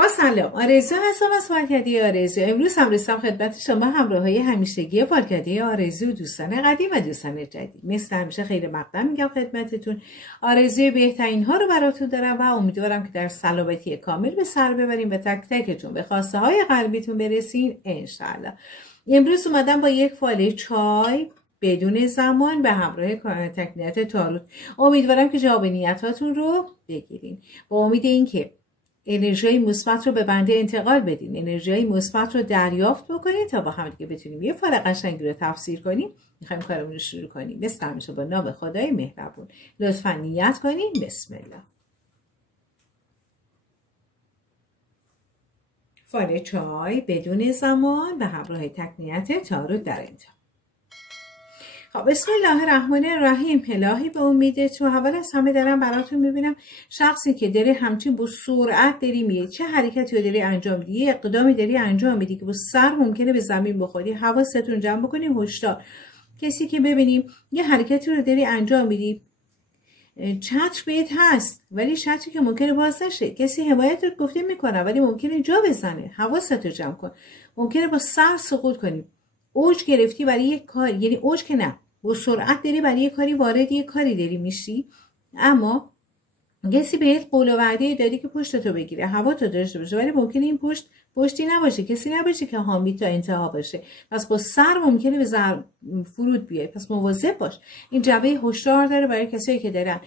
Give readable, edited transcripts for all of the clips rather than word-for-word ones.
با سلام، آرزو هستم از فالکدی آرزو. امروز هم رسیدم خدمت شما همراهای همیشگی فالکدی آرزو، دوستان قدیم و دوستان جدید. مثل همیشه خیلی مقدم میگم خدمتتون. آرزوی بهترین ها رو براتون دارم و امیدوارم که در سلامتی کامل به سر ببریم و تک تکتون به خواسته های قلبیتون برسین انشالله. امروز اومدم با یک فاله چای بدون زمان به همراه تکنیت تاروت. امیدوارم که جواب نیتاتون رو بگیرین، با امید اینکه انرژی مثبت رو به بنده انتقال بدین، انرژی مثبت رو دریافت بکنین تا با هم دیگه بتونیم یه فال قشنگی رو تفسیر کنیم. میخوایم کارمون رو شروع کنیم. مثل همیشه با نام خدای مهربون لطفا نیت کنیم. بسم الله. فال چای بدون زمان به همراه تکنیت تاروت در انتها. خب بسم الله الرحمن الرحیم. الهی به امیدت و اول از همه دارم براتون میبینم شخصی که داره همچین با سرعت داری میری، چه حرکتی رو داری انجام میدی، یه اقدامی داری انجام میدی که با سر ممکنه به زمین بخوری. حواستون جمع بکنید، هشدار. کسی که ببینیم یه حرکتی رو داری انجام میدی، چتر بهت هست ولی چتری که ممکنه باز نشه، کسی حمایت رو گفته میکنه ولی ممکنه جا بزنه. حواستو جمع کن، ممکنه با سر سقوط کنی. اوج گرفتی برای یک کار، یعنی اوج که نه، با سرعت داری برای یک کاری وارد یک کاری داری میشی، اما کسی بهت قول و وعده دادی که پشتتو بگیره، هوا تو داشته باشه، ولی ممکنه این پشتی نباشه، کسی نباشه که حامی تا انتها باشه. پس با سر ممکنه به فرود بیای، پس مواظب باش. این جبهه هشدار داره برای کسایی که دارن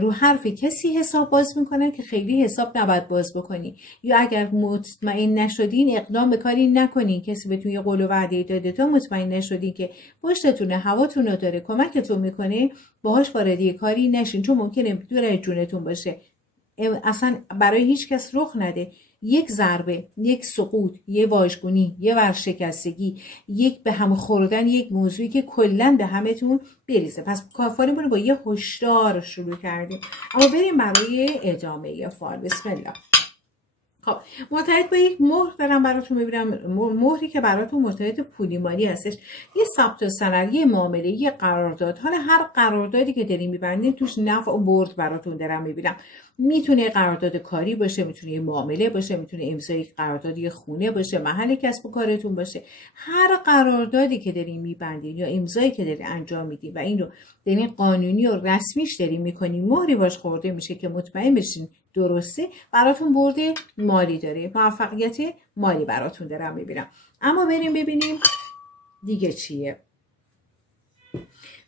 رو حرف کسی حساب باز میکنن که خیلی حساب نباید باز بکنی، یا اگر مطمئن نشدین اقدام به کاری نکنین. کسی بهتون یه قول و وعده داده تا مطمئن نشدین که پشتتونه، هواتون رو داره، کمکتون میکنه، باهاش وارد کاری نشین، چون ممکنه دور از جونتون باشه. اصلا برای هیچ کس رخ نده یک ضربه، یک سقوط، یه واژگونی، یه ورشکستگی، یک به هم خوردن یک موضوعی که کلا به همتون بریزه. پس کافانمون رو با یه هشدار شروع کردیم، اما بریم برای ادامه یه فال. بسم الله. خب مرتبط با یک مهر دارم براتون میبینم، مهری که براتون مرتبط پولی مالی هستش. یه ثبت و سند، یه معامله، یه قرارداد. حالا هر قراردادی که دارین میبندین توش نفع و برد براتون دارم میبینم. میتونه قرارداد کاری باشه، میتونه یه معامله باشه، میتونه امضای قراردادی خونه باشه، محل کسب و کارتون باشه. هر قراردادی که دارین میبندین یا امضایی که دارین انجام میدین و این رو دارین قانونی و رسمیش دارین میکنین، مهری باش خورده میشه که مطمئن بشین درسته، براتون برد مالی داره، موفقیت مالی براتون دارم میبینم. اما بریم ببینیم دیگه چیه.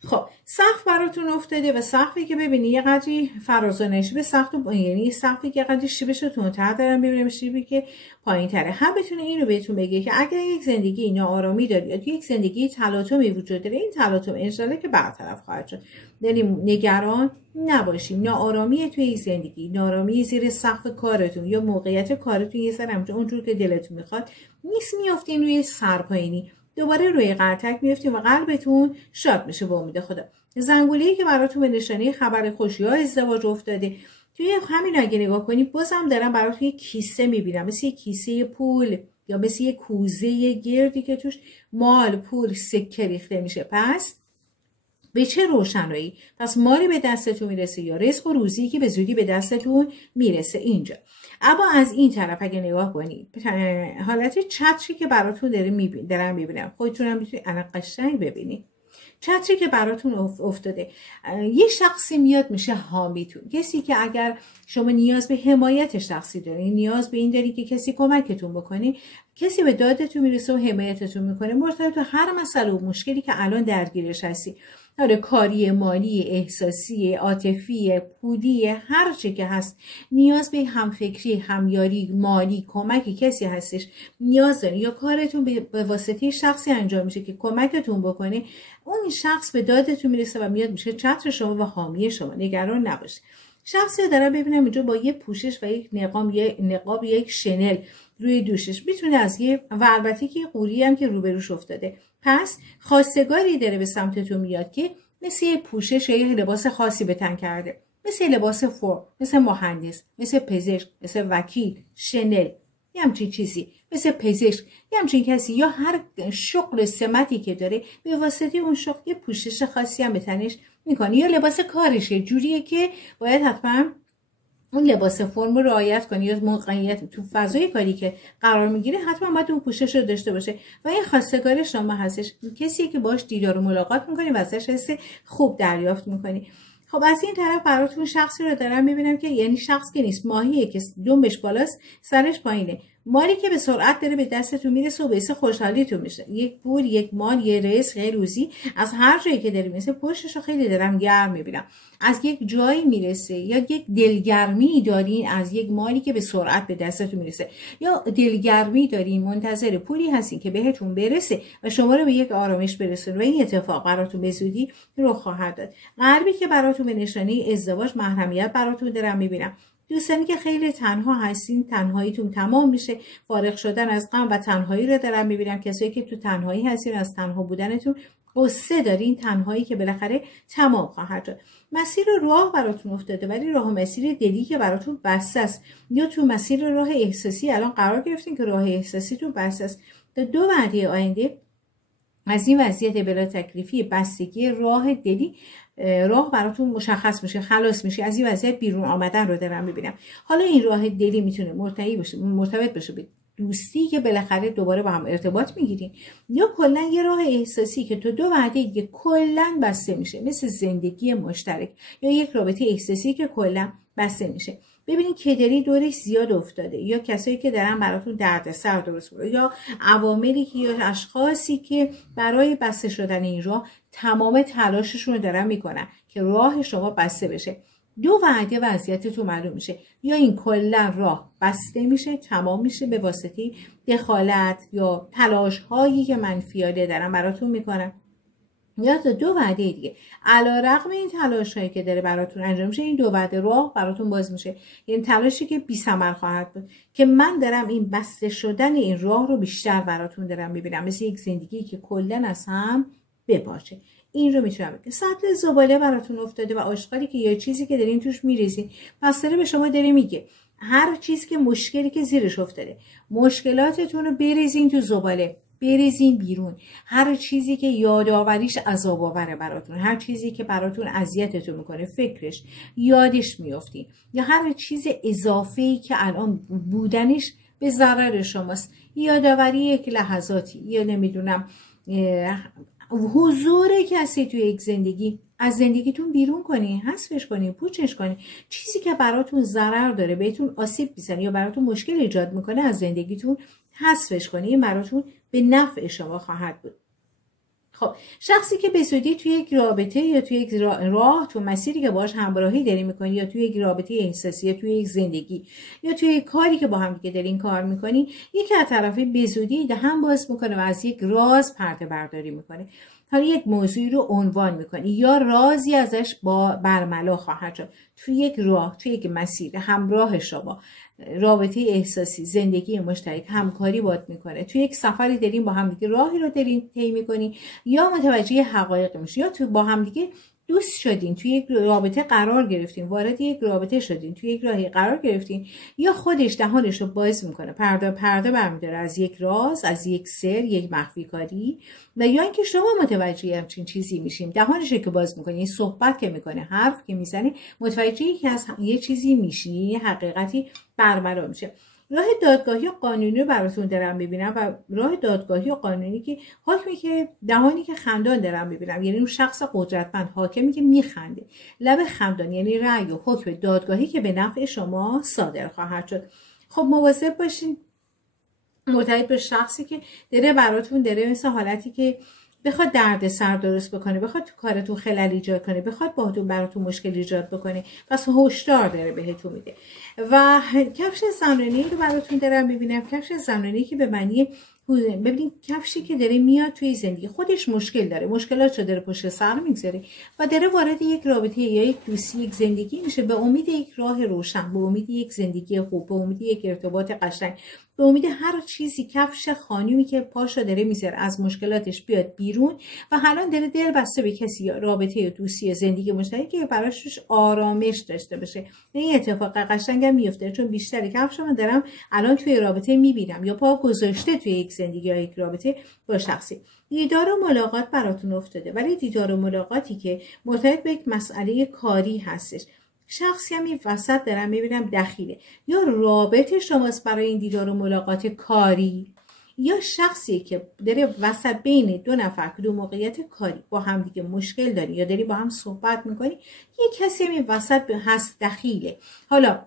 خب سقف براتون افتاده و سقفی که ببینی یه قدری فرازانشی به سقف، یعنی سقفی که یه قدری شیبش رو تندتر دارم ببینیم، شیبی که پایین تره. هم بتونه این رو بهتون بگه که اگر یک زندگی ناآرامی داری یا یک زندگی تلاطمی وجود داره، این تلاطم انشالله که برطرف خواهد شد. یعنی نگران نباشیم. ناآرامی توی این زندگی، ناآرامی زیر سقف کارتون یا موقعیت کارتون یه سر همونجا اونجور که دلتون میخواد نیست، میافتین روی سرپایینی، دوباره روی قلتک میفتیم و قلبتون شاد میشه با امید خدا. زنگوله‌ای که براتون به نشانه خبر خوشی ها ازدواج افتاده، توی همین اگه نگاه کنی بازم دارم براتون یک کیسه میبینم، مثل یک کیسه پول یا مثل یک کوزه گردی که توش مال، پول، سکه ریخته میشه. پس به چه روشنایی؟ پس مالی به دستتون میرسه یا رزق و روزی که به زودی به دستتون میرسه اینجا. اما از این طرف اگه نگاه کنید، حالت چتری که براتون دارم میبینم، خودتون هم میتونید الان قشنگ ببینید چتری که براتون افتاده. یه شخصی میاد میشه حامیتون، کسی که اگر شما نیاز به حمایت شخصی دارین، نیاز به این داری که کسی کمکتون بکنه، کسی به دادتون میرسه و حمایتتون میکنه مرتبط به هر مسئله و مشکلی که الان درگیرش هستی. آره، کاری، مالی، احساسی، عاطفی، پولی، هر چی که هست، نیاز به همفکری، همیاری، مالی، کمک کسی هستش، نیاز دارین یا کارتون به واسطه شخصی انجام میشه که کمکتون بکنه، اون شخص به دادتون میرسه و میاد میشه چتر شما و حامی شما. نگران نباشه. شخصی دارم ببینم اینجا با یه پوشش و یک نقاب، یک شنل روی دوشش، میتونه از یه و البته که قوری هم که روبروش افتاده. پس خواستگاری داره به سمتتون میاد که مثل یه پوشش یا یه لباس خاصی به تن کرده، مثل لباس فرم، مثل مهندس، مثل پزشک، مثل وکیل، شنل، یه همچین چیزی، مثل پزشک، یه همچین کسی، یا هر شغل سمتی که داره به واسطه اون شغل یه پوشش خاصی هم به تنش میکنه، یا لباس کارشه جوریه که باید حتما اون لباس فرم رو رعایت کنی یا موقعیت تو فضای کاری که قرار میگیره حتما باید اون پوشش رو داشته باشه و این خواستگار شما هستش، کسی که باش دیدار و ملاقات میکنی و ازش حس خوب دریافت میکنی. خب از این طرف براتون شخصی رو دارم میبینم که یعنی شخص که نیست، ماهیه که دمبش بالاست سرش پایینه، مالی که به سرعت داره به دستتون میرسه و باعث خوشحالیتون میشه، یک پول، یک مال، یه رزق، یه روزی از هر جایی که داره میرسه پشتش رو خیلی دارم گرم میبینم، از یک جایی میرسه یا یک دلگرمی دارین از یک مالی که به سرعت به دستتون میرسه یا دلگرمی دارین منتظر پولی هستین که بهتون برسه و شما رو به یک آرامش برسونه و این اتفاق براتون به زودی رخ خواهد داد. غربی که براتون به نشانه ازدواج محرمیت براتون دارم میبینم. دوستانی که خیلی تنها هستین تنهاییتون تمام میشه، فارغ شدن از غم و تنهایی رو دارم میبینم. کسایی که تو تنهایی هستین از تنها بودنتون قصه دارین، تنهایی که بالاخره تمام خواهد شد. مسیر راه براتون افتاده ولی راه مسیر دلی که براتون بسته است، یا تو مسیر راه احساسی الان قرار گرفتین که راه احساسیتون بسته است. تا 2 وعده آینده از این وضعیت بلا تکلیفی بستگی راه دلی راه براتون مشخص میشه، خلاص میشه، از این وضعیت بیرون آمدن رو دارم میبینم. حالا این راه دلی میتونه مرتبط باشه به دوستی که بالاخره دوباره با هم ارتباط میگیرین، یا کلا یه راه احساسی که تو 2 وعده دیگه کلا بسته میشه، مثل زندگی مشترک یا یک رابطه احساسی که کلا بسته میشه. ببینید کدری دورش زیاد افتاده، یا کسایی که دارن براتون دردسر درست میکنن، یا عواملی که یا اشخاصی که برای بسته شدن این راه تمام تلاششون رو دارن میکنن که راه شما بسته بشه. 2 وعده وضعیتتون معلوم میشه، یا این کلا راه بسته میشه، تمام میشه به واسطه دخالت یا تلاش هایی که منفیاله دارن براتون میکنن، یا تا 2 وعده دیگه علیرغم این تلاش هایی که داره براتون انجام میشه این 2 وعده راه براتون باز میشه. یعنی تلاشی که بی ثمر خواهد بود که من دارم این بسته شدن این راه رو بیشتر براتون دارم میبینم، مثل یک زندگی که کلا از هم بپاشه. این رو میتونم بگم. سطل زباله براتون افتاده و آشغالی که یا چیزی که دارین توش میریزین، پس داره به شما داره میگه هر چیزی که مشکلی که زیرش افتاده، مشکلاتتون رو بریزین تو زباله، بریزین بیرون. هر چیزی که یادآوریش عذاب آوره براتون، هر چیزی که براتون اذیتتون میکنه فکرش یادش میافتین، یا هر چیز اضافه‌ای که الان بودنش به ضرر شماست، یادآوری یک لحظاتی، یا نمیدونم حضور کسی توی یک زندگی، از زندگیتون بیرون کنین، حذفش کنین، پوچش کنین. چیزی که براتون ضرر داره، بهتون آسیب میزنه یا براتون مشکل ایجاد میکنه از زندگیتون حذفش کنین. این براتون به نفع شما خواهد بود. خب شخصی که به زودی توی یک رابطه یا توی یک راه تو مسیری که باهاش همراهی داری میکنی، یا توی یک رابطه احساسی، یا توی یک زندگی، یا توی یک کاری که با هم دیگه دارین کار میکنی، یکی از طرفی به زودی دهن باز میکنه و از یک راز پرده برداری میکنه. حالا یک موضوعی رو عنوان میکنی یا رازی ازش برملا خواهد شد. توی یک راه، توی یک مسیر همراه شما، رابطه احساسی، زندگی مشترک، همکاری باید میکنه. توی یک سفری دارین با هم دیگه راهی رو دارین طی میکنین، یا متوجه حقایق میشین، یا تو با هم دیگه دوست شدین، توی یک رابطه قرار گرفتین، وارد یک رابطه شدین، توی یک راهی قرار گرفتین، یا خودش دهانش رو باز میکنه، پرده برمیداره از یک راز، از یک سر، یک مخفی کاری، و یا اینکه شما متوجه همچین چیزی میشین، دهانش رو که باز میکنه، این صحبت که میکنه، حرف که میزنه، متوجه که از یه چیزی میشین، یه حقیقتی برملا میشه. راه دادگاهی و قانونی رو براتون دارم میبینم و راه دادگاهی و قانونی که حاکمی که دهانی که خندان دارم میبینم، یعنی اون شخص قدرتمند حاکمی که میخنده، لب خندان، یعنی رأی و حکم دادگاهی که به نفع شما صادر خواهد شد. خب مواظب باشین مرتبط به شخصی که داره براتون داره مثل حالتی که بخواد درد سر درست بکنه، بخواد تو کارتون خلل ایجاد کنه، بخواد براتون مشکل ایجاد بکنه، پس هشدار داره بهتون میده. و کفش زنانی رو براتون دارم میبینم، کفش زنانی که به معنی ببینید کفشی که داره میاد توی زندگی خودش مشکل داره، مشکلاتشو داره پشت سر میگذاره و داره وارد یک رابطه یا یک دوستی، یک زندگی میشه به امید یک راه روشن، به امید یک زندگی خوب، به امید یک ارتباط قشنگ، به امید هر چیزی کفش خانومی که پاشو داره میذاره از مشکلاتش بیاد بیرون و الان داره دل بسته به کسی یا رابطه یا دوستی یا زندگی مشترک که براش آرامش داشته باشه. این اتفاق قشنگم میفته چون بیشتر کفشو من دارم الان توی رابطه میبینم یا پا گذاشته توی یک زندگی یا یک رابطه با شخصی. دیدار و ملاقات براتون افتاده، ولی دیدار و ملاقاتی که مرتبط به یک مسئله کاری هستش. شخصی هم این وسط دارم میبینم دخیله، یا رابطه شماست برای این دیدار و ملاقات کاری، یا شخصی که داره وسط بین دو نفر که دو موقعیت کاری با هم دیگه مشکل داری یا داری با هم صحبت میکنی، یه کسی هم این وسط هست دخیله. حالا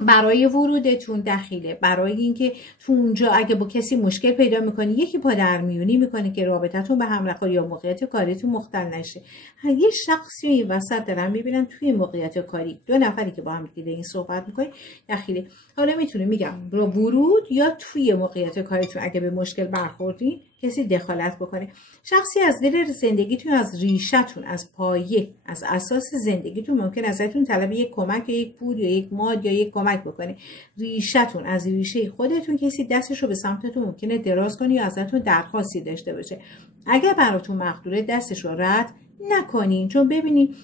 برای ورودتون دخیله، برای اینکه تو اونجا اگه با کسی مشکل پیدا میکنی یکی پادرمیونی میکنه که رابطتون به هم نخوره یا موقعیت کاریتون مختل نشه. یه شخصی این وسط دارن میبینن توی موقعیت کاری دو نفری که با هم دیگه این صحبت میکنه دخیله. حالا میتونه میگم رو ورود یا توی موقعیت کاریتون اگه به مشکل برخوردی کسی دخالت بکنه. شخصی از دل زندگیتون، از ریشتون، از پایه، از اساس زندگیتون ممکن ازتون طلب یک کمک یا یک پول یا یک ماد یا یک کمک بکنه. ریشتون، از ریشه خودتون کسی دستش رو به سمتتون ممکنه دراز کنه یا ازتون درخواستی داشته باشه. اگر براتون مقدوره دستش رو رد نکنین، چون ببینین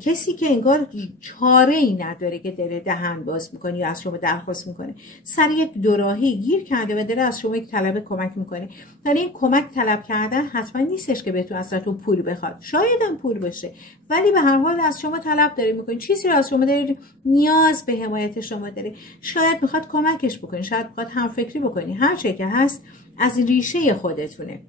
کسی که انگار چاره ای نداره که داره دهن باز میکنه یا از شما درخواست میکنه، سر یک دوراهی گیر کرده و داره از شما یک طلب کمک میکنه. یعنی این کمک طلب کردن حتما نیستش که بهتون ازتون پول بخواد، شاید هم پول باشه، ولی به هر حال از شما طلب داره میکنه، چیزی رو از شما داره، نیاز به حمایت شما داره، شاید میخواد کمکش بکنی، شاید میخواد همفکری بکنی، هر چه که هست از ریشه خودتونه،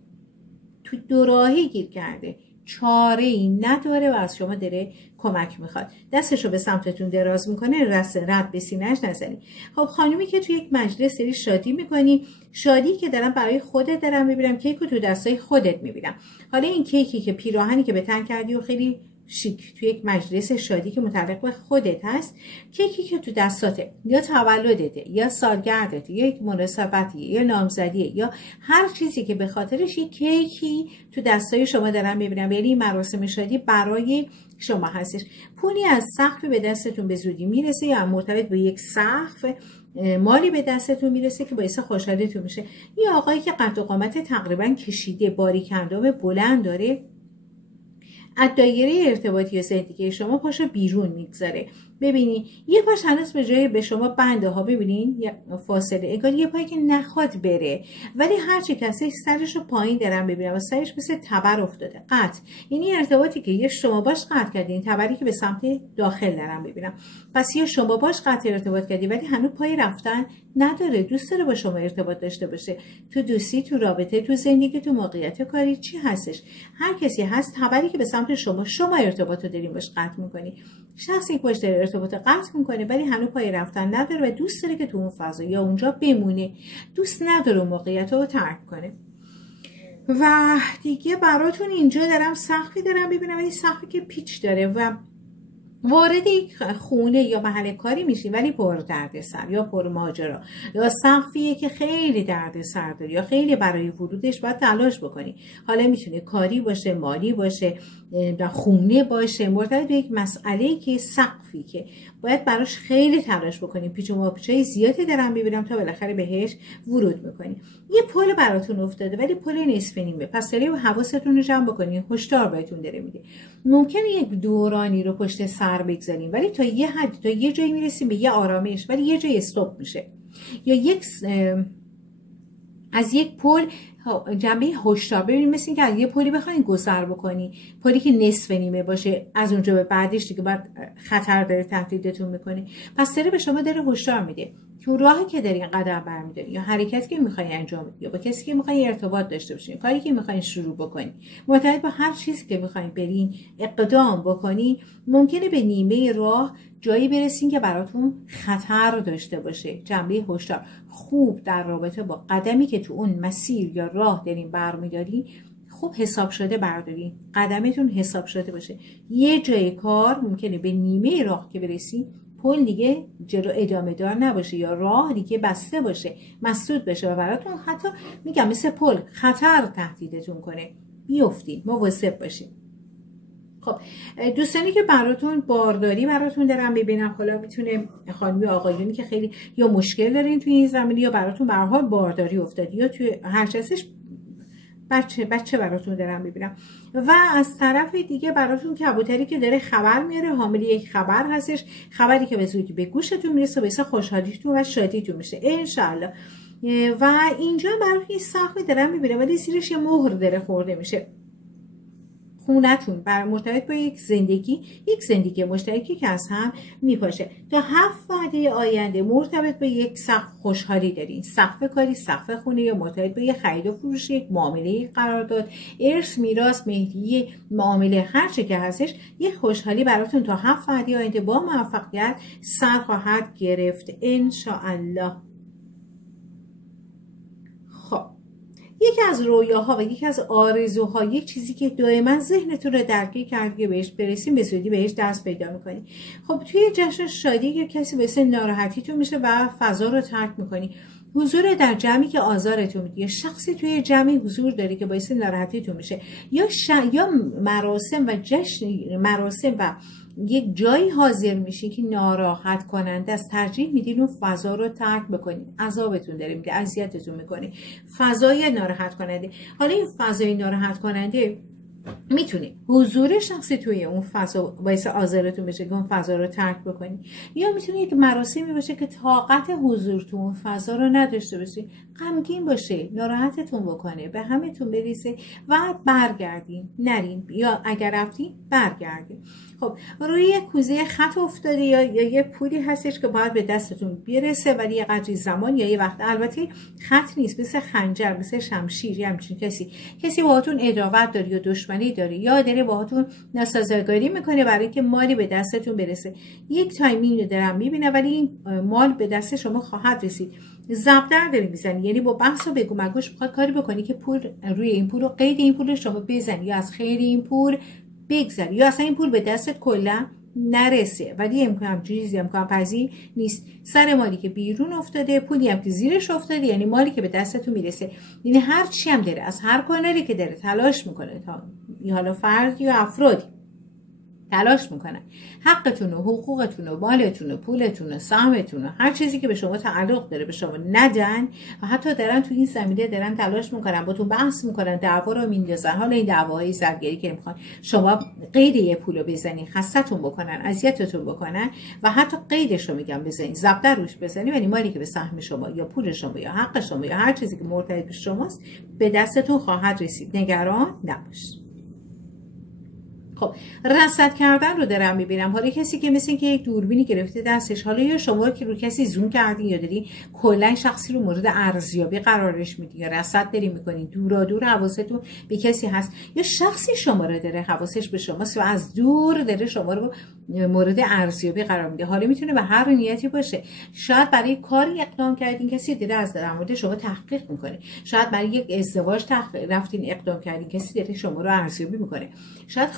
تو دوراهی گیر کرده، چاره ای نداره و از شما داره کمک میخواد، دستشو به سمتتون دراز میکنه، رد به سینه‌اش نزنی. خب خانومی که تو یک مجلس سری شادی میکنی، شادی که دارم برای خودت دارم میبینم، کیکو تو دستای خودت میبینم. حالا این کیکی که پیراهنی که به تن کردی و خیلی شیک تو یک مجلس شادی که متعلق به خودت هست، کیکی که تو دستاته، یا تولدته یا سالگردته یا یک مناسبتیه یا نامزدیه یا هر چیزی که به خاطرش یک کیکی تو دستای شما دارم میبینم، یعنی مراسم شادی برای شما هستش. پولی از سقف به دستتون به زودی میرسه یا مرتبط به یک سقف مالی به دستتون میرسه که باعث خوشحالیتون میشه. یه آقایی که قد و قامت تقریبا کشیده، باریک اندام بلند داره، از دایره ارتباطی زندگی شما پاشو بیرون میگذاره. ببینی یه پاش هنوز به جای به شما بنده ها، ببینین یه فاصله، انگار یه پایی که نخواد بره، ولی هرچی کسی سرش رو پایین دارم ببینم و سرش مثل تبر افتاده، قطع، یعنی ارتباطی که یه شما باش قطع کردین، تبری که به سمت داخل دارم ببینم، پس یه شما باش قطع ارتباط کردی ولی هنوز پای رفتن نداره، دوست داره با شما ارتباط داشته باشه. تو دوستی، تو رابطه، تو زندگی، تو موقعیت کاری چی هستش، هر کسی هست تبری که به سمت شما ارتباط رو دارین باش قطع میکنی. شخصی که باش داره ارتباط قطع میکنه ولی هنوز پای رفتن نداره و دوست داره که تو اون فضا یا اونجا بمونه، دوست نداره موقعیت رو ترک کنه. و دیگه براتون اینجا دارم سقفی دارم ببینم، این سقفی که پیچ داره و وارد یک خونه یا محل کاری میشی ولی پر دردسر یا پر ماجرا، یا سقفیه که خیلی دردسر داری یا خیلی برای ورودش باید تلاش بکنی. حالا میتونه کاری باشه، مالی باشه، خونه باشه، مرتبط به یک مسئله که سقفی که باید براش خیلی تلاش بکنی، پیچ و ماپیچای زیادی دارم ببینم تا بالاخره بهش ورود میکنی. یه پل براتون افتاده ولی پل نصف نیمه، پس سری حواستون رو جمع بکنین، هشدار بهتون داره میده. ممکنه یک دورانی رو پشت سر بگذاریم ولی تا یه حد، تا یه جایی میرسیم به یه آرامش ولی یه جایی استاپ میشه، یا یک از یک پل جنبه هشدار. ببینید مثل اینکه از یه پلی بخواید گذر بکنی، پلی که نصف نیمه باشه، از اونجا به بعدش دیگه بعد خطر داره تهدیدتون میکنه، پس داره به شما داره هشدار میده که راهی که دارین قدم برمیداری یا حرکتی که میخوای انجام بدی یا با کسی که میخوای ارتباط داشته باشین، کاری که میخواین شروع بکنی، مرتبط با هر چیزی که میخواین برین اقدام بکنی، ممکنه به نیمه راه جایی برسین که براتون خطر داشته باشه. جنبه هشدار خوب در رابطه با قدمی که تو اون مسیر یا راه دارین برمیدارین خوب حساب شده بردارین، قدمتون حساب شده باشه. یه جای کار ممکنه به نیمه راه که برسین پل دیگه جلو ادامه دار نباشه یا راه دیگه بسته باشه، مسدود بشه و براتون حتی میگم مثل پل خطر تهدیدتون کنه، بیفتین، مواظب باشین. خب دوستانی که براتون بارداری براتون دارم ببینم، حالا میتونه خانمی آقایونی که خیلی یا مشکل دارین توی این زمینه یا براتون به هر حال بارداری افتاد یا توی هر چیزش بچه براتون دارم ببینم. و از طرف دیگه براتون کبوتری که داره خبر میاره، حامل یک خبر هستش، خبری که به زودی به گوشتون میرسه و باعث خوشحالیتون و شادیتون میشه انشالله. و اینجا براتون این سقفی دارم میبینم ولی زیرش یه مهر داره خورده میشه. خونتون مرتبط با یک زندگی مشترکی که از هم میپاشه. تا 7 وعده آینده مرتبط با یک سقف خوشحالی دارین، سقف کاری، سقف خونه، یا مرتبط با یک خرید و فروش، یک معامله قرارداد، ارث، میراث، مهریه، معامله، هر چه که هستش، یک خوشحالی براتون تا 7 وعده آینده با موفقیت سر خواهد گرفت ان شاء الله. خب یکی از رویاها و یکی از آرزوها، یک چیزی که دائما ذهنتون رو درگیر کرده که بهش برسیم، به زودی بهش دست پیدا میکنی. خب توی جشن شادی که کسی باعث ناراحتیتون میشه و فضا رو ترک میکنی، حضور در جمعی که آزارتون میده، یا شخصی توی جمعی حضور داره که باعث ناراحتیتون میشه، یا مراسم و یک جایی حاضر میشین که ناراحت کننده است، ترجیح میدین اون فضا رو ترک بکنید. عذابتون داره میده، اذیتتون میکنه، فضای ناراحت کننده. حالا این فضای ناراحت کننده میتونه حضور شخصی توی اون فضا باعث آزارتون بشه که اون فضا رو ترک بکنید، یا میتونه یک مراسمی باشه که طاقت حضور تو اون فضا رو نداشته باشید، غمگین باشه، ناراحتتون بکنه، به همتون بریزه و برگردین، نرین، یا اگر رفتین برگردین. خب روی یک کوزه خط افتاده یا یه پولی هستش که باید به دستتون برسه، ولی یه قدری زمان یا یه وقت. البته خط نیست، مثل خنجر، مثل شمشیر، یا همچین کسی باهاتون عداوت داره یا دشمنی داره، یا داره باهاتون ناسازگاری میکنه برای اینکه مالی به دستتون برسه. یک تایمینگ رو دارم میبینه، ولی این مال به دست شما خواهد رسید. زبدر داری میزنی، یعنی با بحث و بگو مگوش میخواد کاری بکنی که پول روی این پول و قید این پول شما بزنی، یا از خیر این پول بگذاری، یا اصلا این پول به دستت کلا نرسه. ولی امکان پذیر نیست. سر مالی که بیرون افتاده، پولی هم که زیرش افتاده، یعنی مالی که به دستتون میرسه. یعنی هر چی هم داره، از هر کانالی که داره تلاش میکنه، تا حالا فردی یا افرادی تلاش میکنن حقتون و حقوقتون و مالتون و پولتون و سهمتون و هر چیزی که به شما تعلق داره به شما ندن، و حتی دارن تو این زمینه دارن تلاش میکنن، با تو بحث میکنن، دعوا رو میندازن. حالا این دعواهای زرگری که میخوان شما قید یه پولو بزنین، خستتون بکنن، اذیتتون بکنن، و حتی قیدش رو میگم بزنین، ضبط روش بزنین، ولی مالی که به سهم شما یا پول شما یا حق شما یا هر چیزی که مرتبط به شماست به دستتون خواهد رسید. نگران نباش. خب رصد کردن رو دارم میبینم. حالا کسی که مثل که یک دوربینی گرفته دستش، حالا یا شما که رو کسی زوم کردین، یا داری کلا شخصی رو مورد ارزیابی قرارش میدین، یا رصد داری میکنین، دورا دور حواستون به کسی هست، یا شخصی شما رو داره حواسش به شماست و از دور داره شما رو مورد ارزیابی قرار میده. حالا میتونه به هر نیتی باشه. شاید برای کاری اقدام کردین، کسی داره از در مورد شما تحقیق میکنه. شاید برای یک ازدواج رفتین اقدام کردین، کسی داره شما رو ارزیابی میکنه. شاید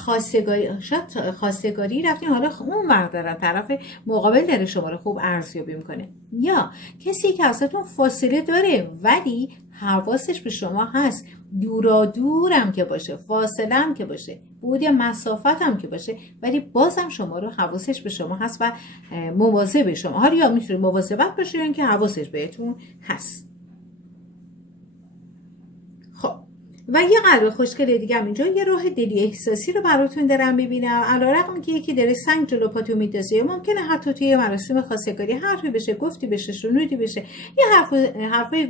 خواستگاری رفتین، حالا اون وردارن طرف مقابل داره شما رو خوب ارزیابی میکنه. یا کسی که ازتون فاصله داره ولی حواسش به شما هست، دورا دورم که باشه، فاصله هم که باشه، بود مسافت هم که باشه، ولی بازم شما رو حواسش به شما هست و مواظب به شما. حالا یا میتونه مواظبت باشه یا اینکه حواسش بهتون هست. خب و یه قلب خوشگل دیگه هم اینجا، یه راه دلی احساسی رو براتون دارم میبینم. علیرغم که یکی داره سنگ جلو پاتون میندازه، ممکنه حتی توی مراسم خواستگاری حرفی بشه، گفتی بشه، شنودی بشه، یه حرفای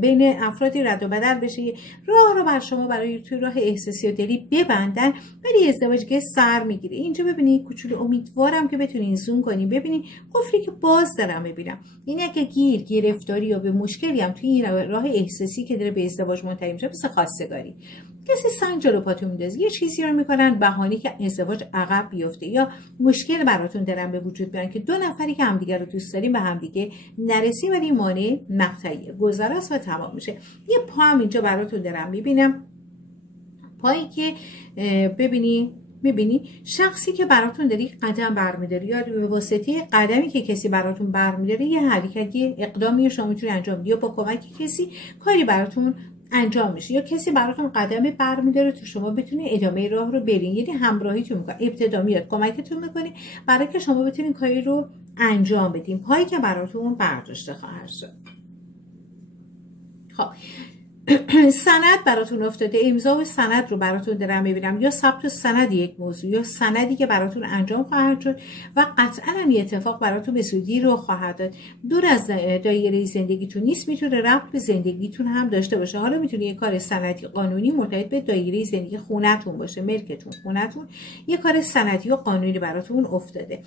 بین افرادی رد و بدل بشه، راه رو بر شما برای توی راه احساسی و دلی ببندن، ولی ازدواج که سر میگیره. اینجا ببینید کوچولو، امیدوارم که بتونین زوم کنین ببینید قفلی که باز دارم میبینم. اینه که گرفتاری یا به مشکلی هم توی این راه احساسی که داره به ازدواج منتهی میشه، مثل خواستگاری کسی سنگ جلو پاتون میندازه، یه چیزی رو میکنن بهانه که ازدواج عقب بیفته، یا مشکل براتون دارن به وجود بیارن که دو نفری که همدیگه رو دوست داریم به همدیگه نرسیم، ولی مانع مقطعیه، گذر است و تمام میشه. یه پا هم اینجا براتون دارم میبینم، پایی که میبینی شخصی که براتون داری قدم برمیداری، یا به واسطه قدمی که کسی براتون برمیداره یه حرکتی، اقدامی شما میتونی انجام بدی، یا با کمک کسی کاری براتون انجام میشه، یا کسی براتون قدمی برمیداره تو شما بتونی ادامه راه رو برین. یعنی همراهیتون میکنه، ابتدا میاد کمکتون میکنه برای که شما بتونین کاری رو انجام بدین. پایی که براتون برداشته خواهد شد. خب سند براتون افتاده، امضا و سند رو براتون دارم میبینم، یا ثبت سند یک موضوع یا سندی که براتون انجام خواهد شد و قطعا هم یه اتفاق براتون به زودی رو خواهد داد. دور از دایره زندگیتون نیست، میتونه ربط به زندگیتون هم داشته باشه. حالا میتونه یه کار سندی قانونی مرتبط به دایره زندگی خونتون باشه، ملکتون، خونتون، یه کار سندی و قانونی براتون افتاده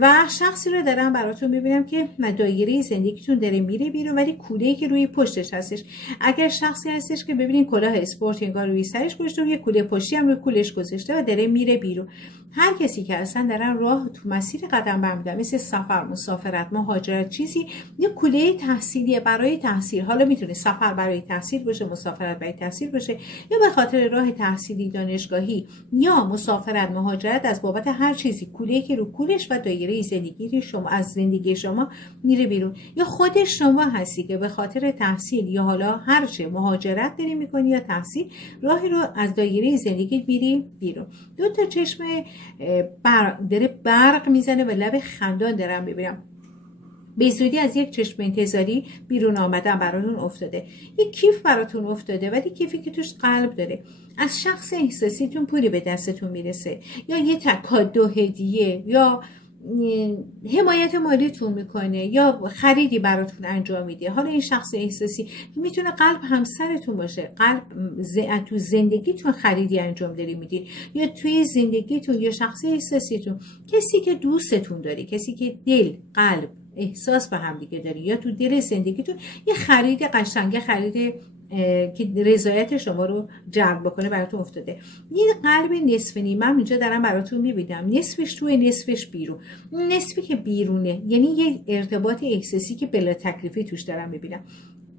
و شخصی رو دارم براتون میبینم که دایره زندگیتون داره میره بیرون، ولی کوله‌ای که روی پشتش هستش. اگر شخصی هستش که ببینین کلاه اسپورت انگار روی سرش گذاشته و یه کوله پشتی هم روی کولش گذاشته و داره میره بیرون. هر کسی که اصلا دارن راه تو مسیر قدم برمی‌دارن، مثل سفر، مسافرت، مهاجرت، چیزی، یه کوله تحصیلیه برای تحصیل. حالا میتونه سفر برای تحصیل باشه، مسافرت برای تحصیل باشه، یا به خاطر راه تحصیلی، دانشگاهی، یا مسافرت، مهاجرت، از بابت هر چیزی کوله‌ای که رو کولش و دایره زندگی شما از زندگی شما میره بیرون. یا خود شما هستی که به خاطر تحصیل یا حالا هر چه مهاجرت داری میکنی یا تحصیل، راهی رو از دایره زندگی میری بیرون. دو تا چشم داره برق میزنه و لب خندان دارم میبینم. به زودی از یک چشم انتظاری بیرون آمدن براتون افتاده. یک کیف براتون افتاده، ولی کیفی که توش قلب داره. از شخص احساسیتون پولی به دستتون میرسه، یا یه تکادو هدیه، یا حمایت مالیتون میکنه، یا خریدی براتون انجام میده. حالا این شخص احساسی میتونه قلب همسرتون باشه، قلب تو زندگیتون خریدی انجام داری میدین، یا توی زندگیتون یا شخص احساسیتون کسی که دوستتون داری، کسی که دل، قلب، احساس به هم دیگه داری، یا تو دل زندگیتون یه خرید قشنگ، خرید که رضایت شما رو جلب بکنه براتون افتاده. این قلب نصف نیمه من اینجا دارم براتون میبینم، نصفش توی نصفش بیرون. نصفی که بیرونه یعنی یه ارتباط احساسی که بلا تکلیفی توش دارم میبینم.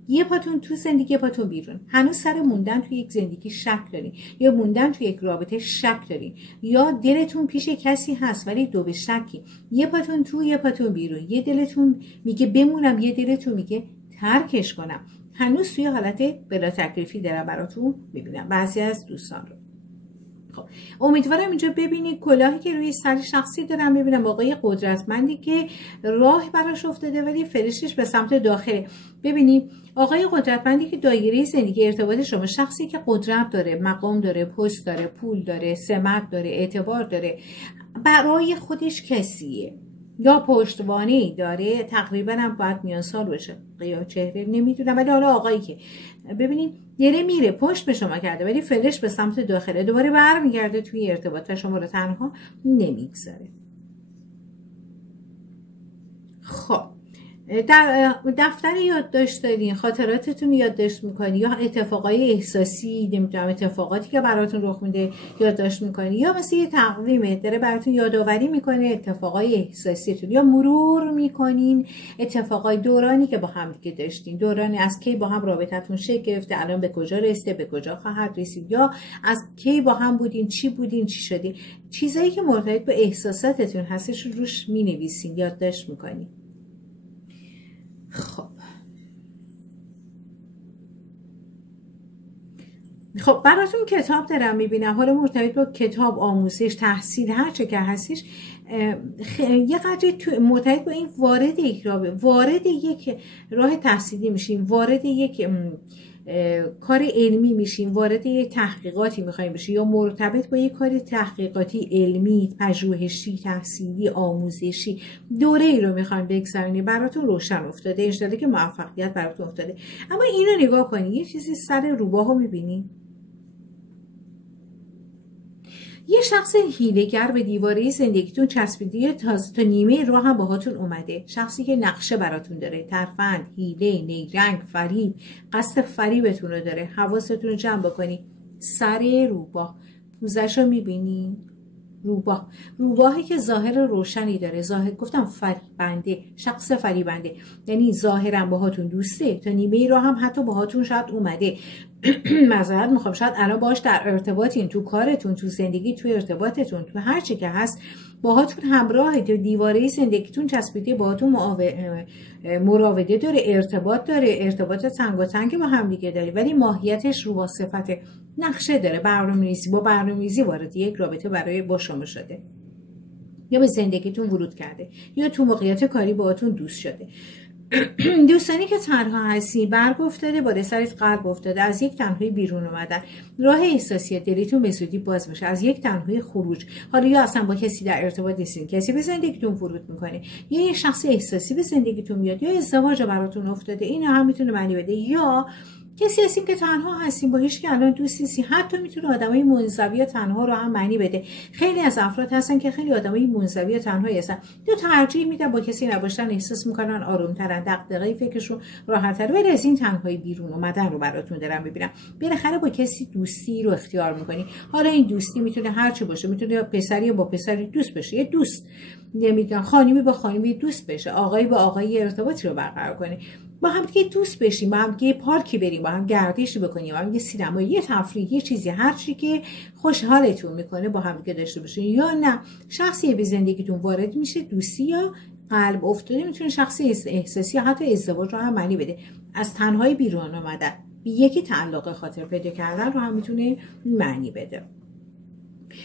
یه پاتون تو زندگی، یه پاتون بیرون. هنوز سر موندن توی یک زندگی شک دارین، یا موندن توی یک رابطه شک دارین، یا دلتون پیش کسی هست ولی دو به شکی. یه پاتون تو، یه پاتون بیرون. یه دلتون میگه بمونم، یه دلتون میگه ترکش کنم. هنوز توی حالت بلا تکلیفی دارم براتون میبینم بعضی از دوستان رو. خب امیدوارم اینجا ببینید کلاهی که روی سر شخصی دارم میبینم، آقای قدرتمندی که راه براش افتاده ولی فرشش به سمت داخل. ببینید آقای قدرتمندی که دایره زندگی ارتباط شما، شخصی که قدرت داره، مقام داره، پست داره، پول داره، سمت داره، اعتبار داره، برای خودش کسیه یا پشتوانه‌ای داره، تقریبا هم باید میان سال باشه، قیاه چهره نمیدونم، ولی حالا آقایی که ببینید داره میره پشت به شما کرده ولی فلش به سمت داخله، دوباره برمیگرده توی ارتباط و شما رو تنها نمیگذاره. خب در دفتر یادداشت دارین، خاطراتتون یادداشت میکنی، یا اتفاقای احساسی، نمیدونم اتفاقاتی که براتون رخ میده یادداشت میکنی، یا مثل یه تقویمه داره براتون یادآوری میکنه اتفاقای احساسیتون، یا مرور میکنین اتفاقای دورانی که با هم دیگه داشتین، دورانی از کی با هم رابطتون شکل گرفته، الان به کجا رسیده، به کجا خواهد رسید، یا از کی با هم بودین، چی شدین، چیزایی که مرتبط به احساساتتون هستش روش مینویسین، یادداشت میکنین. خب براتون کتاب دارم میبینم، حالا مرتبط با کتاب، آموزش، تحصیل، هر چه که هستش، یه قدری مرتبط با این وارد یک راه تحصیلی میشین، وارد یک کار علمی میشین، وارد یک تحقیقاتی میخوایم بشین، یا مرتبط با یک کار تحقیقاتی، علمی، پژوهشی، تحصیلی، آموزشی، دوره ای رو میخوایم بگذرونید، براتون روشن افتاده، انشالله که موفقیت براتون افتاده. اما اینو نگاه کنید، یه چیزی سر روباهو میبینید، یه شخص حیله‌گر به دیواره زندگیتون چسبیده، تا نیمه راه هم باهاتون اومده، شخصی که نقشه براتون داره، ترفند، حیله، نیرنگ، فریب، قصد فریبتون رو داره. حواستون رو جمع بکنید. سر روباه، پوزش رو میبینی؟ روباهی که ظاهر روشنی داره، ظاهر گفتم فریبنده، شخص فریبنده، یعنی ظاهرا باهاتون دوسته، تا نیمه راه هم حتی باهاتون شاید اومده. معذرت میخوام، شاید الان باهاش در ارتباطین، تو کارتون، تو زندگی، تو ارتباطتون، تو هر چی که هست باهاتون همراهه، تو دیواره زندگیتون چسبیده، باهاتون مراوده داره، ارتباط داره، ارتباط تنگاتنگ با هم دیگه داره، ولی ماهیتش رو با صفت نقشه داره، برنامه‌ریزی، با برنامه‌ریزی وارد یک رابطه برای با شما شده، یا به زندگیتون ورود کرده، یا تو موقعیت کاری باهاتون دوست شده. دوستانی که تنها هستی، برگ افتاده، با سرت قلب افتاده، از یک تنهایی بیرون اومدن، راه احساسی دلیتون به زودی باز بشه، از یک تنهایی خروج. حالا یا اصلا با کسی در ارتباط نیستین، کسی به زندگیتون ورود میکنه، یا یه شخص احساسی به زندگیتون میاد، یا ازدواج براتون افتاده، این هم میتونه معنی بده. یا کسی هستین که تنها هستین، با هیچ کی الان دوست نیستین. حتی میتونه آدمای منزوی یا تنها رو هم معنی بده. خیلی از افراد هستن که خیلی آدمای منزوی یا تنهایی هستن، تو ترجیح میدن با کسی نباشن، احساس میکنن آرومترن، دغدغه فکرشون راحت‌تر. ولی از این تنهایی بیرون اومدن رو براتون دارم میبینم. بالاخره با کسی دوستی رو اختیار میکنی. حالا این دوستی میتونه هر چی باشه، میتونه پسری با پسری دوست بشه، یه دوست نمیدونم، خانمی با خانمی دوست بشه، آقایی با آقایی ارتباطی رو برقرار کنی، با هم دیگه دوست بشیم، با هم دیگه پارکی بریم، با هم گردشی بکنیم، با هم دیگه سینما، یه تفریح، یه چیزی، هر چی که خوشحالتون میکنه با هم دیگه داشته باشین. یا نه شخصی به زندگیتون وارد میشه، دوستی یا قلب افتاده، میتونه شخصی احساسی یا حتی ازدواج رو هم معنی بده. از تنهایی بیرون اومدن، یکی تعلق خاطر پیدا کردن رو هم میتونه معنی بده.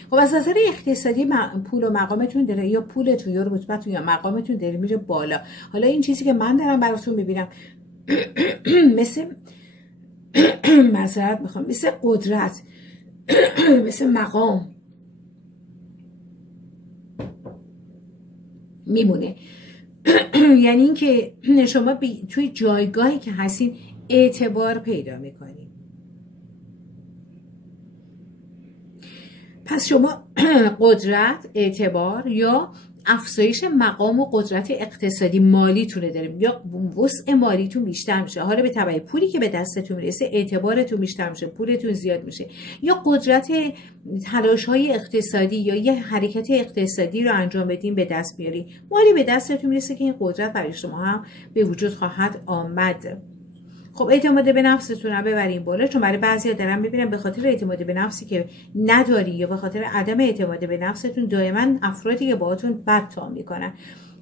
خب از نظر اقتصادی پول و مقامتون داره، یا پولتون یا رتبتون یا مقامتون داره میره بالا. حالا این چیزی که من دارم براتون میبینم مثل معذرت میخوام، مثل قدرت، مثل مقام میمونه. یعنی اینکه شما توی جایگاهی که هستین اعتبار پیدا میکنین. پس شما قدرت، اعتبار یا افزایش مقام و قدرت اقتصادی مالیتونه داریم، یا وسع مالیتون بیشتر میشه. حالا به تبع پولی که به دستتون میرسه اعتبارتون بیشتر میشه، پولتون زیاد میشه، یا قدرت تلاش‌های اقتصادی یا یه حرکت اقتصادی رو انجام بدین، به دست بیارین، مالی به دستتون میرسه که این قدرت برای شما هم به وجود خواهد آمد. خب اعتماد به نفستون رو ببرین بالا، چون برای بعضیا دارم میبینم به خاطر اعتماد به نفسی که نداری یا به خاطر عدم اعتماد به نفستون دائما افرادی که باهاتون بد تا میکنن،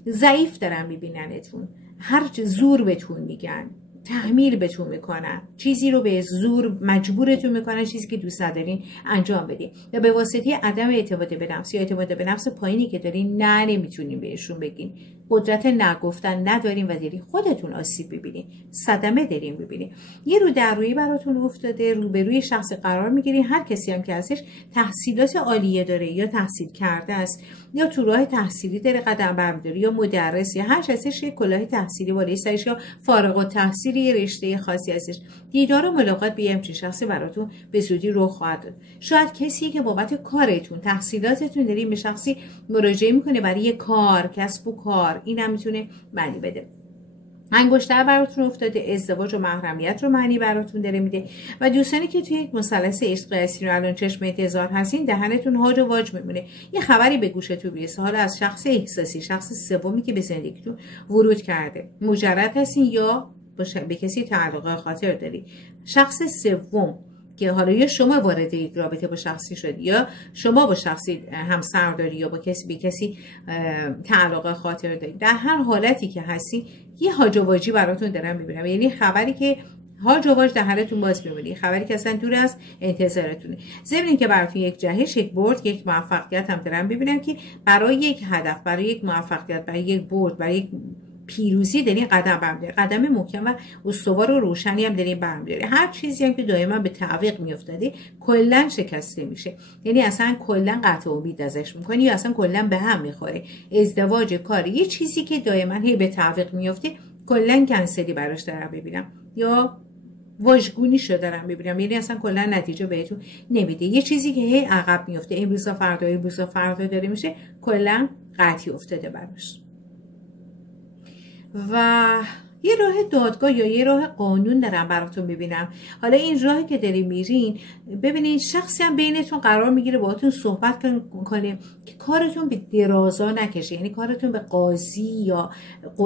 ضعیف دارن میبیننتون، هر زور بهتون میگن، تحمیل بهتون میکنن، چیزی رو به زور مجبورتون میکنن، چیزی که دوست ندارین انجام بدین، یا به واسطه عدم اعتماد به نفس یا اعتماد به نفس پایینی که دارین نمیتونین بهشون بگین، قدرت نگفتن ندارین و دارین خودتون آسیب ببینین، صدمه دارین ببینین. یه رو در روی براتون افتاده، روبروی شخص قرار میگیرین. هر کسی هم که هستش تحصیلات عالیه داره، یا تحصیل کرده است، یا تو راه تحصیلی داره قدم برمی‌داره، یا مدرس، یا هر چیزش یه کلاه تحصیلی بالای سرش، یا فارغ التحصیلی رشته خاصی هستش. دیدار و ملاقات با همچین شخصی براتون به زودی رخ خواهد داد. شاید کسی که بابت کارتون، تحصیلاتتون دارین به شخصی مراجعه میکنه برای کار، کسب و کار، این هم میتونه معنی بده. انگشتر براتون افتاده، ازدواج و محرمیت رو معنی براتون داره میده. و دوستانی که توی یک مثلث عشق هستین و الان چشم انتظار هستین، دهنتون هاج و واج میمونه، یه خبری به گوشتون میرسه، حالا از شخص احساسی، شخص سومی که به زندگیتون ورود کرده. مجرد هستین یا به کسی تعلق خاطر داری. شخص سوم که حالا یا شما وارد یک رابطه با شخصی شدی، یا شما با شخصی همسر داری، یا با کسی به کسی تعلق خاطر داری، در هر حالتی که هستی یه هاج و واجی براتون دارم میبینم. یعنی خبری که هاج و واج در حالتون باز میمونی، خبری که اصلا دور از انتظارتونه. ضمن اینکه براتون یک جهش، یک برد، یک موفقیت هم دارم ببینم که برای یک هدف، برای یک موفقیت، برای یک برد، برای یک پیروزی دارین قدم برمی‌داری، قدم محکم و استوار و روشنی هم دارین برمی‌داری. هر چیزی هم که دائما به تعویق میافتاده کلا شکسته میشه، یعنی اصلا کلا قطع امید ازش میکنی، یا اصلا کلا به هم میخوره. ازدواج، کار، یه چیزی که دائما هی به تعویق میافته کلا کنسلی براش دارم ببینم، یا واژگونی شده دارم ببینم، یعنی اصلا کلا نتیجه بهتون نمیده. یه چیزی که هی عقب میفته، امروز فردا داره میشه، کلا قطعی افتاده براش. و یه راه دادگاه یا یه راه قانون دارم براتون ببینم. حالا این راهی که داری میرین، ببینید شخصی هم بینتون قرار میگیره باهاتون صحبت کنه که کارتون به درازا نکشه، یعنی کارتون به قاضی یا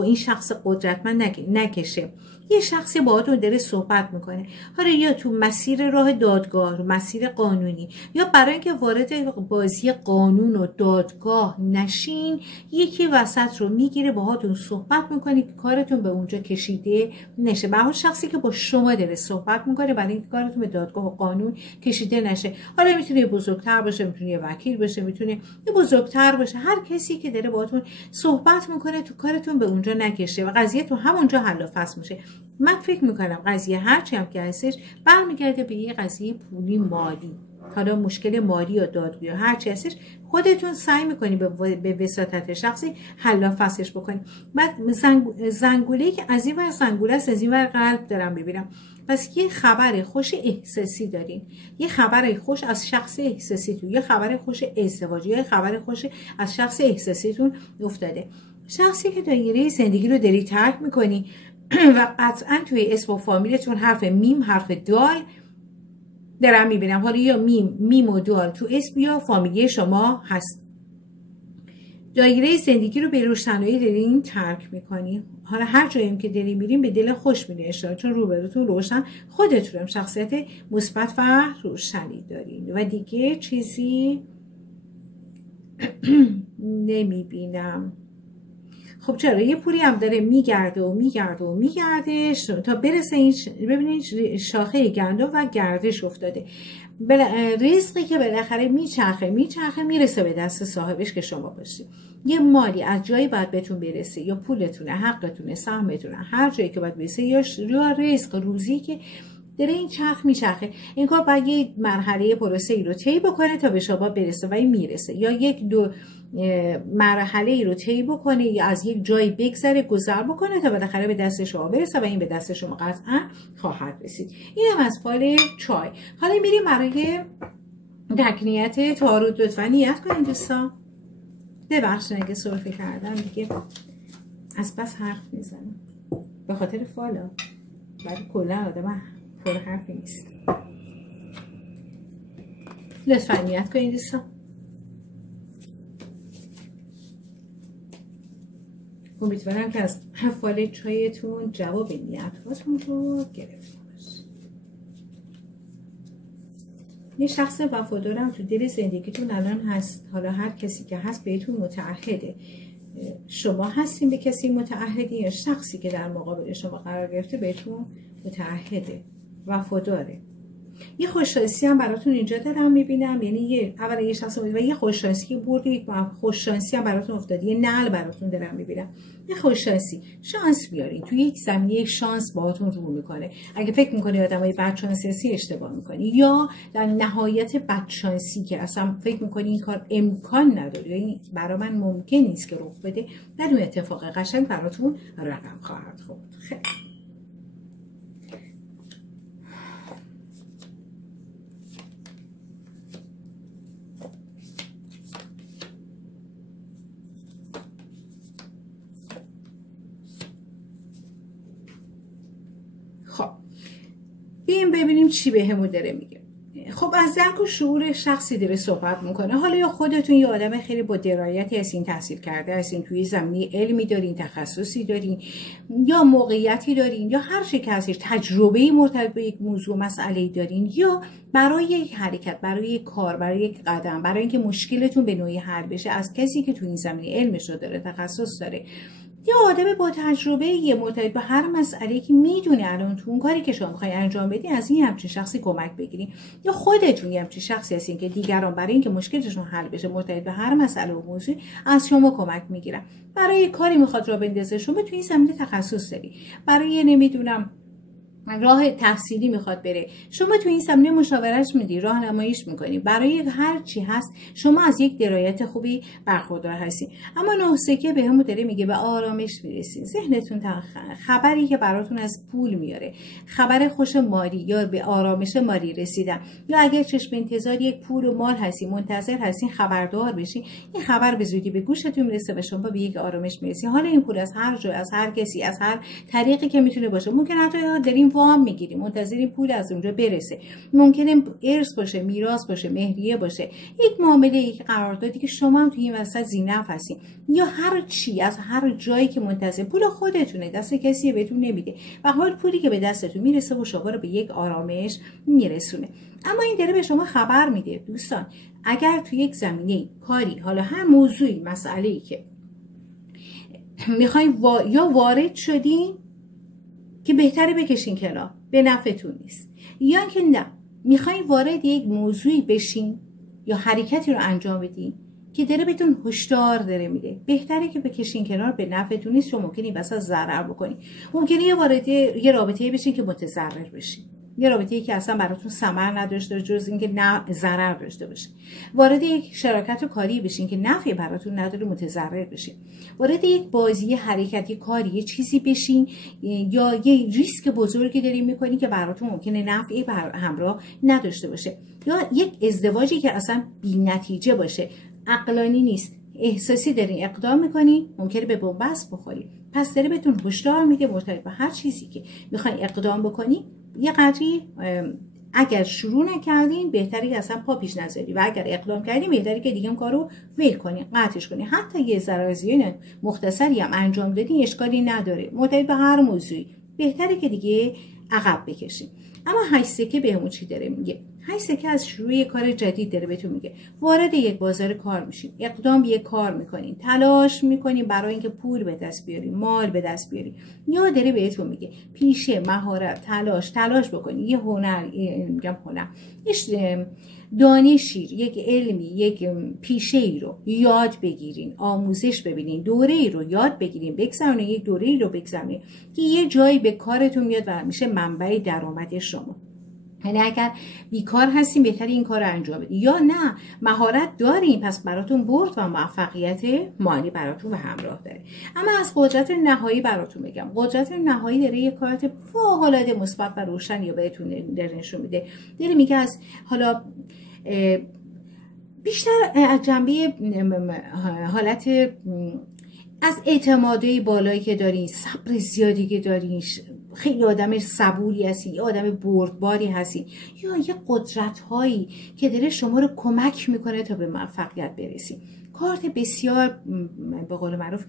این شخص قدرتمند نکشه. یه شخصی باهاتون داره صحبت میکنه، حالا یا تو مسیر راه دادگاه، مسیر قانونی، یا برای اینکه وارد بازی قانون و دادگاه نشین، یکی وسط رو میگیره باهاتون صحبت میکنه که کارتون به اونجا کشیده نشه. به هر شخصی که با شما داره صحبت میکنه برای اینکه کارتون به دادگاه و قانون کشیده نشه. حالا میتونه بزرگتر باشه، میتونه وکیل باشه، میتونه بزرگتر باشه، هر کسی که داره باهاتون صحبت میکنه تو کارتون به اونجا نکشه و قضیه تو همونجا حل و فصل میشه. من فکر میکنم قضیه هرچی هم که هستش برمیگرده به یه قضیه پولی مالی. حالا مشکل مالی یا دادگویی یا هر چی هستش خودتون سعی میکنی به وساطت شخصی حل و فصلش بکنید. بعد زنگوله‌ای که از این ور زنگوله است از این ور قلب دارم ببینم. پس یه خبر خوش احساسی دارین، یه خبر خوش از شخص احساسیتون، یه خبر خوش ازدواجی، یه خبر خوش از شخص احساسیتون افتاده. شخصی که دایره زندگی رو داری ترک میکنی و قطعا توی اسم و فامیلتون حرف میم، حرف دال دارم میبینم. حالا یا میم و دال تو اسم یا فامیلی شما هست. دایره زندگی رو به روشنایی دارین ترک میکنی. حالا هر جاییم که دارین میرین به دل خوش میرین، چون روبروتون روشن، خودتون هم شخصیت مثبت و روشنی دارین و دیگه چیزی نمیبینم. خب چرا یه پولی هم داره میگرده و میگرده و میگرده تا برسه این ببینید شاخه گندم و گردش افتاده. رزقی که بالاخره میچرخه میرسه به دست صاحبش که شما باشید. یه مالی از جایی باید بهتون برسه، یا پولتونه، حقتونه، سهمتونه، هر جایی که باید برسه، یا رزق روزی که داره این چرخ میچرخه. این کار باید یه مرحله پروسه ای رو طی بکنه تا به شما برسه و این میرسه، یا یک دو مرحله ای رو طی بکنه یا از یک جایی بگذره گذر بکنه تا بالاخره به دست شما برسه و این به دست شما قطعا خواهد رسید. این هم از فال چای. حالا میریم برای تکنیت تاروت. لطفا نیت کنید دوستان. ببخشید اگه سرفه کردم دیگه از پس حرف میزنم به خاطر فالا، ولی کلا آدم پر حرفی نیست. لطفا نیت کنید دوستان. امیدوارم که از فال چایتون جواب نیت‌هاتون رو گرفته باشه. یه شخص وفادارم تو دل زندگیتون الان هست. حالا هر کسی که هست بهتون متعهده. شما هستین به کسی متعهدی یا شخصی که در مقابل شما قرار گرفته بهتون متعهده، وفاداره. یه خوششانسی هم براتون اینجا دارم میبینم، یعنی اولا یه شخص و یه خوششانسی که بردید، خوششانسی هم براتون افتاد، یه نعل براتون دارم میبینم. یه خوششانسی، شانس بیارین تو یک زمینه، یک شانس باهاتون رو میکنه. اگه فکر میکنی آدمای بدشانسی اشتباه میکنی، یا در نهایت بدشانسی که اصلا فکر میکنی این کار امکان نداره، یعنی برای من ممکن نیست که رخ بده، در اون اتفاق قشنگ براتون رقم خواهد خورد. خیلی بیایم ببینیم چی بهمون داره میگه. خب از درک و شعور شخصی داره صحبت میکنه. حالا یا خودتون یه آدم خیلی با درایتی هستین، تحصیل کرده هستین، توی زمینه علمی دارین، تخصصی دارین، یا موقعیتی دارین، یا هر چی که هستش، تجربه‌ای مرتبط به یک موضوع مسئله‌ای دارین، یا برای یک حرکت، برای یک کار، برای یک قدم، برای اینکه مشکلتون به نوعی حل بشه از کسی که توی این زمینه علمش رو داره، تخصص داره، یه آدم با تجربه یه مرتبط به هر مسئله که میدونه الان تو اون کاری که شما میخواین انجام بدین از این همچین شخصی کمک بگیرین، یا خودتون یه همچین شخصی هستین که دیگران برای اینکه مشکلشون حل بشه مرتبط به هر مسئله و موضوع از شما کمک میگیرن. برای کاری میخواد راه بندازه، شما تو این زمینه تخصص داری، برای نمیدونم راه تحصیلی میخواد بره، شما تو این زمینه مشاورش میدی، راهنماییش میکنی، برای هر چی هست شما از یک درایت خوبی برخوردار هستی. اما نوسکه به همون داره میگه به آرامش میرسید. ذهنتون خبری که براتون از پول میاره، خبر خوش مالی یا به آرامش مالی رسیدن، یا اگر چشم انتظار یک پول و مال هستی، منتظر هستی خبردار بشی، این خبر به زودی به گوشتون میرسه و شما به یک آرامش میرسی. حالا این پول از هر جای، از هر کسی، از هر طریقی که میتونه باشه، ممکن حتی دارین وام میگیریم منتظرین پول از اونجا برسه، ممکنه ارث باشه، میراث باشه، مهریه باشه، یک معامله، یک قراردادی که شما هم توی این وسط زینف هستین، یا هر چی از هر جایی که منتظر پول خودتونه، دست کسی بهتون نمیده و حال پولی که به دستتون میرسه و شما رو به یک آرامش میرسونه. اما این داره به شما خبر میده دوستان، اگر توی یک زمینه کاری، حالا هر موضوعی، مسئله‌ای که میخواین یا وارد شدین که بهتره بکشین کنار، به نفعتون نیست، یا اینکه نه میخواین وارد یک موضوعی بشین یا حرکتی رو انجام بدین که داره بهتون هشدار داره میده، بهتره که بکشین کنار، به نفعتون نیست، چون ممکنه واسه ضرر بکنین، ممکنه وارد یه رابطه‌ای بشین که متضرر بشین، یه رابطه‌ای که اصلا براتون ثمر نداشته جز اینکه نه ضرر داشته باشه، وارد یک شراکت کاری بشین که نفعی براتون نداره، متضرر بشین، وارد یک بازی حرکتی کاری یه چیزی بشین یا یه ریسک بزرگی دارین میکنین که براتون ممکنه نفعی همراه نداشته باشه، یا یک ازدواجی که اصلا بی‌نتیجه باشه، عقلانی نیست، احساسی دارین اقدام میکنین، ممکنه به بنبست بخورین. پس داره بهتون هشدار میده مرتبط به هر چیزی که میخواین اقدام بکنین یه قدری اگر شروع نکردین بهتره اصلا پا پیش نذاری، و اگر اقدام کردین بهتره که دیگه اون کارو ول کنین، قطعش کنین. حتی یه ضررزیان مختصری هم انجام دادین اشکالی نداره، مرتبط به هر موضوعی بهتره که دیگه عقب بکشین. اما 8 سکه بهمون چی داره میگه؟ 8 سکه از شروع یک کار جدید داره بهتون میگه، وارد یک بازار کار میشین، اقدام به یک کار میکنین، تلاش میکنین برای اینکه پول به دست بیارین، مال به دست بیارین، یا داره بهتون میگه پیشه، مهارت، تلاش بکنین، یه هنر، میگم هنر، دانشی، یک علمی، یک پیشه ای رو یاد بگیرین، آموزش ببینین، دوره ای رو یاد بگیرین، بگذرونین، یک دوره ای رو بگذرونین که یه جایی به کارتون میاد و میشه منبع درآمد شما. یعنی اگر بیکار هستین بهتره این کار رو انجام بدین، یا نه مهارت دارین پس براتون برد و موفقیت مالی براتون به همراه داره. اما از قدرت نهایی براتون بگم، قدرت نهایی داره یک کارت فوق‌العاده مثبت و روشنی رو بهتون داره نشون میده. داره میگه از حالا بیشتر از جنبه حالت از اعتمادی بالایی که دارین، صبر زیادی که دارین، خیلی آدم صبوری هستین، یا آدم بردباری هستین، یا یه قدرت هایی که داره شما رو کمک میکنه تا به موفقیت برسین. کارت بسیار به قول معروف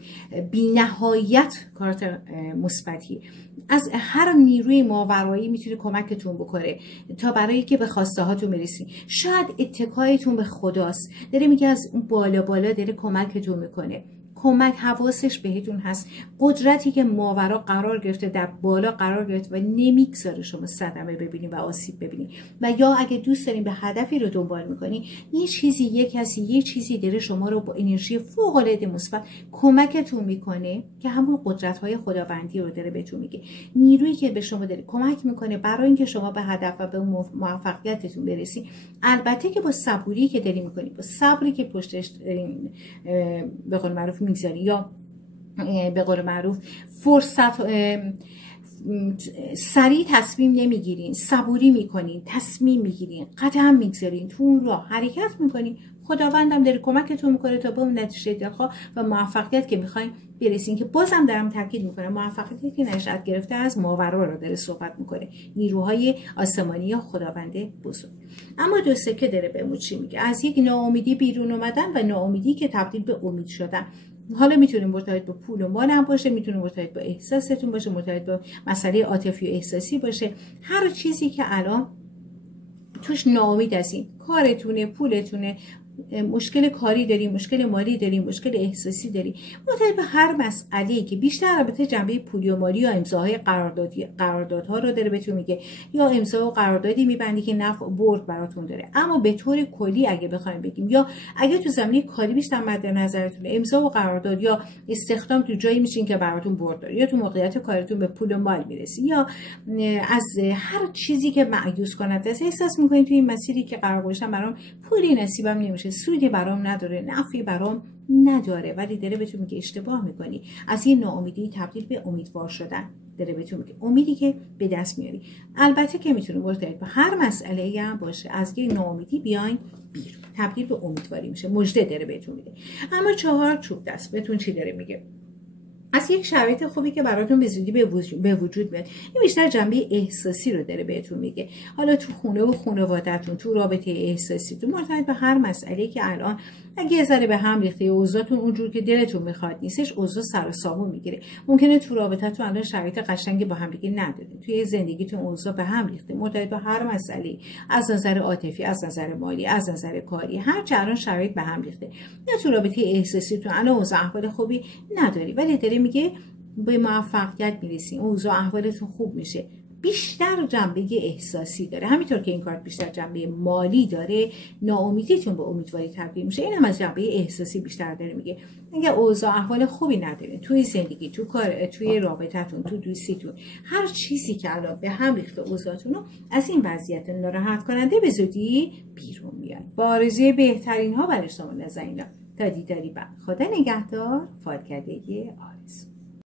بی نهایت کارت مثبتی، از هر نیروی ماورایی میتونه کمکتون بکنه تا برای که به خواسته هاتون برسین. شاید اتکایتون به خداست، داره میگه از اون بالا داره کمکتون میکنه، کمک حواسش بهتون هست، قدرتی که ماورا قرار گرفته، در بالا قرار گرفته و نمیگذاره شما صدمه ببینید و آسیب ببینید. و یا اگه دوست دارین به هدفی رو دنبال میکنین، یه چیزی داره شما رو با انرژی فوق العاده مثبت کمکتون میکنه که همون قدرت های خداوندی رو داره بهتون میگه، نیرویی که به شما داره کمک میکنه برای اینکه شما به هدف و به موفقیتتون برسید. البته که با صبوری که داری میکنید، با صبری که پشتش به قول معروف میگذاری، یا به قول معروف فرصت سریع تصمیم نمیگیرین، صبوری میکنین، تصمیم میگیرین، قدم میگذارین، تو اون راه حرکت میکنین، خداوندم داره کمکتون میکنه تا به اون نتیجه دلخواه و موفقیت که میخواین برسین. که بازم دارم تاکید میکنم موفقیتی که نشأت گرفته از ماورا رو داره صحبت میکنه، نیروهای آسمانی یا خداونده بزرگ. اما 2 سکه داره بهمون چی میگه؟ از یک ناامیدی بیرون اومدن و ناامیدی که تبدیل به امید شدن. حالا میتونه مرتبط با پول و مال هم باشه، میتونه مرتبط با احساستون باشه، مرتبط با مسئله عاطفی و احساسی باشه، هر چیزی که الان توش ناامید هستین، کارتونه، پولتونه، مشکل کاری داری، مشکل مالی داری، مشکل احساسی داری، مرتبط به هر مسئله‌ای که بیشتر البته جنبه پولی و مالی یا امضاهای قراردادها رو داره بهتون میگه، یا امضا و قراردادی میبندی که نفع برد براتون داره. اما به طور کلی اگه بخوایم بگیم، یا اگه تو زمینه کاری بیشتر مد نظرتونه، امضا و قرارداد یا استخدام تو جایی میشین که براتون برد داره، یا تو موقعیت کارتون به پول و مال میرسی، یا از هر چیزی که مایوس کننده است احساس میکنین توی این مسیری که قرار گذاشتم برام پولی نصیبم نمیشه، سودی برام نداره، نفعی برام نداره، ولی داره بهتون میگه اشتباه میکنی، از این ناامیدی تبدیل به امیدوار شدن داره بهتون میگه، امیدی که به دست میاری. البته که میتونه مرتبط به هر مسئله‌ای هم باشه، از یه ناامیدی بیاین بیرون، تبدیل به امیدواری میشه، مژده داره بهتون میده. اما 4 چوب دست بهتون چی داره میگه؟ از یک شرایط خوبی که براتون به زودی به وجود میاد. این بیشتر جنبه احساسی رو داره بهتون میگه. حالا تو خونه و خانواده‌تون، تو رابطه احساسیتون، مرتبط به هر مسئله‌ای که الان اگه یه ذره به هم ریخته، اوضاعتون اونجور که دلتون میخواد نیستش، اوضاع سر و سامون میگیره. ممکنه تو رابطه‌تون الان شرایط قشنگی با هم دیگه ندارین، توی زندگیتون اوضاع به هم ریخته، مرتبط به هر مسئله‌ای، از نظر عاطفی، از نظر مالی، از نظر کاری، هر چه الان شرایط به هم ریخته. نه تو رابطه احساسیتون الان اوضاع احوال خوبی نداری، ولی داره میگه به موفقیت میرسین، اوضاع احوالتون خوب میشه، بیشتر جنبه احساسی داره. همینطور که این کارت بیشتر جنبه مالی داره، ناامیدیتون به امیدواری تبدیل میشه. این هم از جنبه احساسی بیشتر داره میگه. اگه اوضاع احوال خوبی ندارین توی زندگی، تو کار، توی رابطتون، تو دوستیتون، هر چیزی که الان به هم ریخته اوضاعتون رو، از این وضعیت ناراحت کننده به زودی بیرون میاد. با آرزوی بهترین ها برای شما نازنینان. تا دیداری بعد، خدا نگهدار. فالکده